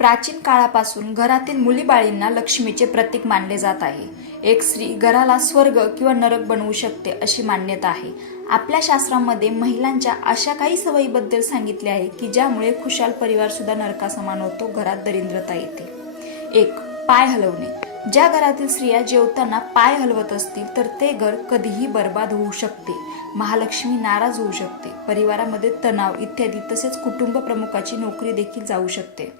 प्राचीन काळापासून घरातील मुलीबाळींना लक्ष्मीचे प्रतीक मानले जात आहे. एक स्त्री घराला स्वर्ग किंवा नरक बनवू शकते अशी मान्यता आहे. आपल्या शास्त्रामध्ये महिलांच्या अशा काही सवयीबद्दल सांगितले आहे की ज्यामुळे खुशाल परिवार सुद्धा नरकासमान होतो, घरात दरिद्रता येते. 1. पाय हलवणे. ज्या घरातील स्त्रिया जेवताना पाय हलवत असतील तर ते घर कधीही बर्बाद होऊ शकते, महालक्ष्मी नाराज होऊ शकते, परिवारामध्ये तणाव इत्यादी, तसेच कुटुंब प्रमुखाची नोकरी देखील जाऊ शकते.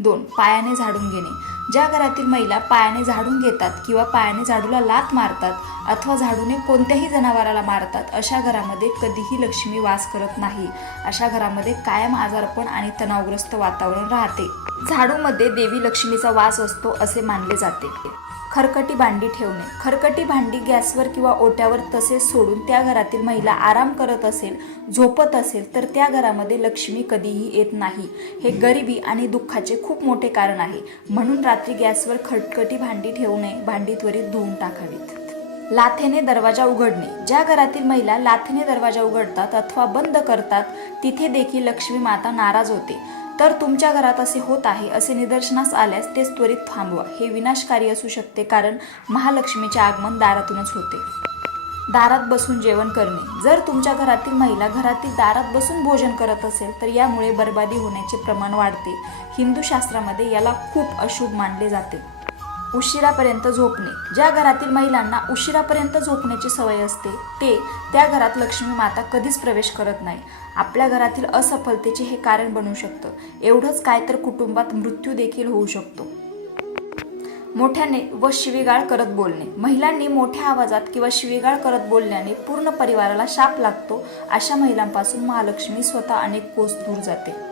2. पायाने झाडून घेणे. ज्या घरातील महिला पायाने झाडून घेतात किंवा पायाने झाडूला लाथ मारतात अथवा झाडूने कोणत्याही जनावराला मारतात अशा घरामध्ये कधीही लक्ष्मी वास करत नाही. अशा घरामध्ये कायम आजारपण आणि तणावग्रस्त वातावरण राहते. झाडूमध्ये देवी लक्ष्मीचा वास असतो असे मानले जाते. खरकटी भांडी ठेवणे. खरकटी भांडी गॅसवर किंवा ओट्यावर तसेच सोडून त्या घरातील महिला आराम करत असेल, झोपत असेल तर त्या घरामध्ये लक्ष्मी कधीही येत नाही. हे गरिबी आणि दुःखाचे खूप मोठे कारण आहे. म्हणून रात्री गॅसवर खरकटी भांडी ठेवू नये, भांडी त्वरित धुवून टाकावीत. लाथेने दरवाजा उघडणे. ज्या घरातील महिला लाथेने दरवाजा उघडतात अथवा बंद करतात तिथे देखील लक्ष्मी माता नाराज होते. तर तुमच्या घरात असे होत आहे असे निदर्शनास आल्यास ते त्वरित थांबवा. हे विनाशकारी असू शकते, कारण महालक्ष्मीचे आगमन दारातूनच होते. दारात बसून जेवण करणे. जर तुमच्या घरातील महिला घरातील दारात बसून भोजन करत असेल तर यामुळे बर्बादी होण्याचे प्रमाण वाढते. हिंदू शास्त्रामध्ये याला खूप अशुभ मानले जाते. उशिरापर्यंत झोपणे. ज्या घरातील महिलांना उशिरापर्यंत झोपण्याची सवय असते त्या घरात लक्ष्मी माता कधीच प्रवेश करत नाही. आपल्या घरातील असफलतेचे हे कारण बनू शकतं. एवढंच काय तर कुटुंबात मृत्यू देखील होऊ शकतो. मोठ्याने व शिवीगाळ करत बोलणे. महिलांनी मोठ्या आवाजात किंवा शिवीगाळ करत बोलल्याने पूर्ण परिवाराला शाप लागतो. अशा महिलांपासून महालक्ष्मी स्वतः अनेक कोस दूर जाते.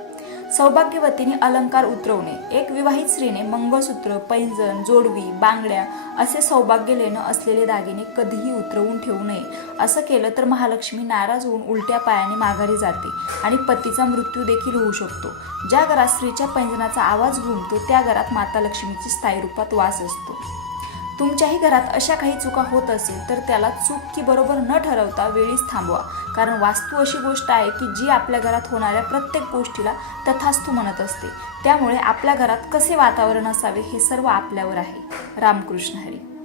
सौभाग्यवतीने अलंकार उतरवणे. एक विवाहित स्त्रीने मंगळसूत्र, पैंजण, जोडवी, बांगड्या असे सौभाग्य लेणं असलेले दागिने कधीही उतरवून ठेवू नये. असं केलं तर महालक्ष्मी नाराज होऊन उलट्या पायाने माघारी जाते आणि पतीचा मृत्यू देखील होऊ शकतो. ज्या घरात स्त्रीच्या पैंजणाचा आवाज घुमतो त्या घरात माता लक्ष्मीची स्थायी रूपात वास असतो. तुमच्याही घरात अशा काही चुका होत असेल तर त्याला चूक की बरोबर न ठरवता वेळीच थांबवा, कारण वास्तू अशी गोष्ट आहे की जी आपल्या घरात होणाऱ्या प्रत्येक गोष्टीला तथास्तु म्हणत असते. त्यामुळे आपल्या घरात कसे वातावरण असावे हे सर्व आपल्यावर आहे. रामकृष्ण हरी.